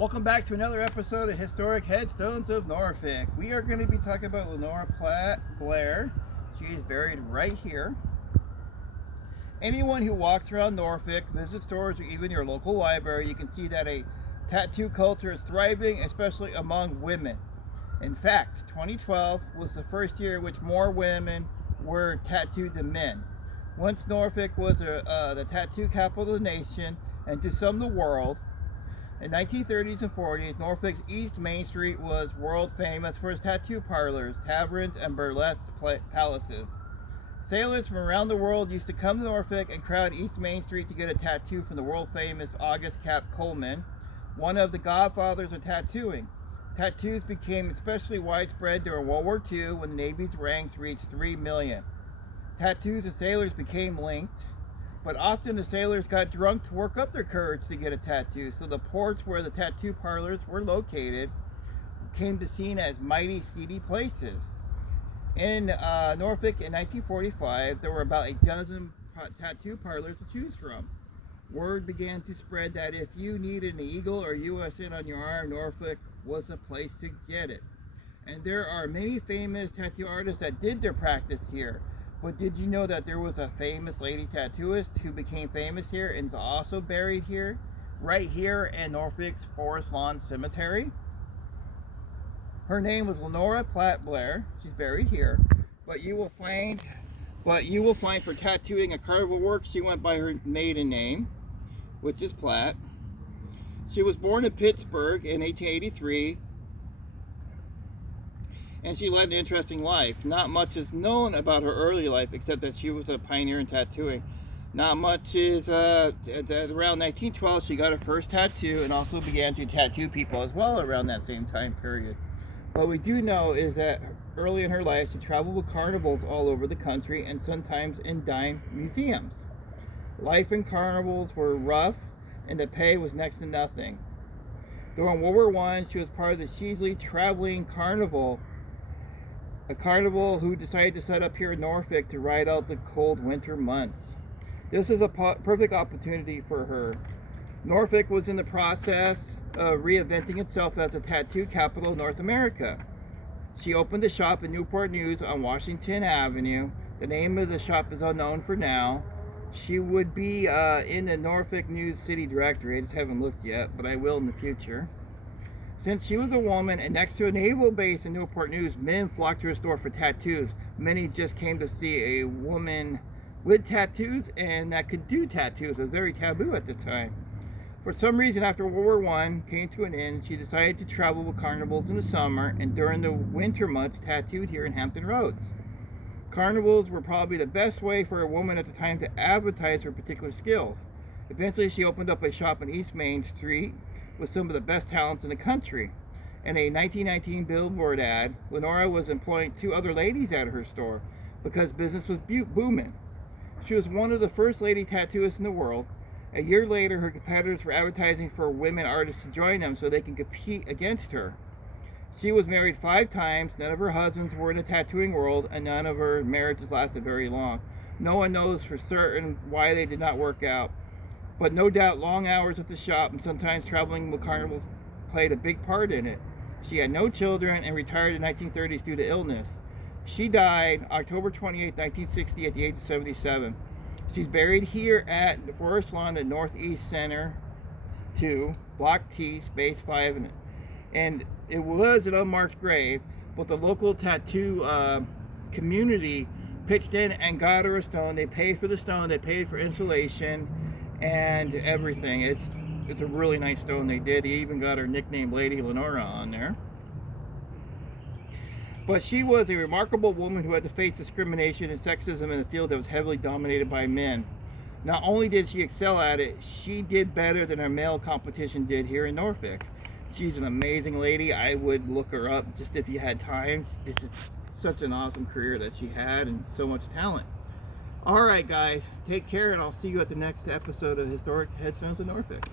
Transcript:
Welcome back to another episode of Historic Headstones of Norfolk. We are going to be talking about Lenora Blair. She is buried right here. Anyone who walks around Norfolk, visits stores, or even your local library, you can see that a tattoo culture is thriving, especially among women. In fact, 2012 was the first year in which more women were tattooed than men. Once Norfolk was the tattoo capital of the nation and to some the world, in 1930s and 40s, Norfolk's East Main Street was world famous for its tattoo parlors, taverns, and burlesque palaces. Sailors from around the world used to come to Norfolk and crowd East Main Street to get a tattoo from the world famous August Cap Coleman, one of the godfathers of tattooing. Tattoos became especially widespread during World War II when the Navy's ranks reached 3 million. Tattoos and sailors became linked, but often the sailors got drunk to work up their courage to get a tattoo, so the ports where the tattoo parlors were located came to be seen as mighty seedy places. In Norfolk in 1945, there were about a dozen tattoo parlors to choose from. Word began to spread that if you needed an eagle or USN on your arm, Norfolk was the place to get it. And there are many famous tattoo artists that did their practice here. But did you know that there was a famous lady tattooist who became famous here and is also buried here, right here in Norfolk's Forest Lawn Cemetery? Her name was Lenora Blair. She's buried here. But you will find for tattooing a carnival work, she went by her maiden name, which is Platt. She was born in Pittsburgh in 1883. And she led an interesting life. Not much is known about her early life, except that she was a pioneer in tattooing. Not much is, around 1912, she got her first tattoo and also began to tattoo people as well around that same time period. What we do know is that early in her life, she traveled with carnivals all over the country and sometimes in dime museums. Life in carnivals were rough and the pay was next to nothing. During World War I, she was part of the Sheasley Traveling Carnival, a carnival who decided to set up here in Norfolk to ride out the cold winter months. This is a perfect opportunity for her. Norfolk was in the process of reinventing itself as a tattoo capital of North America. She opened a shop in Newport News on Washington Avenue. The name of the shop is unknown for now. She would be in the Norfolk News City Directory. I just haven't looked yet, but I will in the future. Since she was a woman and next to a naval base in Newport News, men flocked to her store for tattoos. Many just came to see a woman with tattoos and that could do tattoos. It was very taboo at the time. For some reason, after World War I came to an end, she decided to travel with carnivals in the summer and during the winter months tattooed here in Hampton Roads. Carnivals were probably the best way for a woman at the time to advertise her particular skills. Eventually, she opened up a shop on East Main Street with some of the best talents in the country. In a 1919 Billboard ad, Lenora was employing 2 other ladies at her store because business was booming. She was one of the first lady tattooists in the world. A year later, her competitors were advertising for women artists to join them so they can compete against her. She was married 5 times, none of her husbands were in the tattooing world, and none of her marriages lasted very long. No one knows for certain why they did not work out. But no doubt long hours at the shop and sometimes traveling with carnivals played a big part in it. She had no children and retired in the 1930s due to illness. She died October 28, 1960 at the age of 77. She's buried here at the Forest Lawn at Northeast Center 2, Block T, Space 5. And it was an unmarked grave, but the local tattoo community pitched in and got her a stone. They paid for the stone, they paid for insulation, and everything. It's a really nice stone they did. He even got her nickname Lady Lenora on there. But she was a remarkable woman who had to face discrimination and sexism in a field that was heavily dominated by men. Not only did she excel at it, she did better than her male competition did here in Norfolk. She's an amazing lady. I would look her up just if you had time. This is such an awesome career that she had and so much talent. Alright guys, take care and I'll see you at the next episode of Historic Headstones of Norfolk.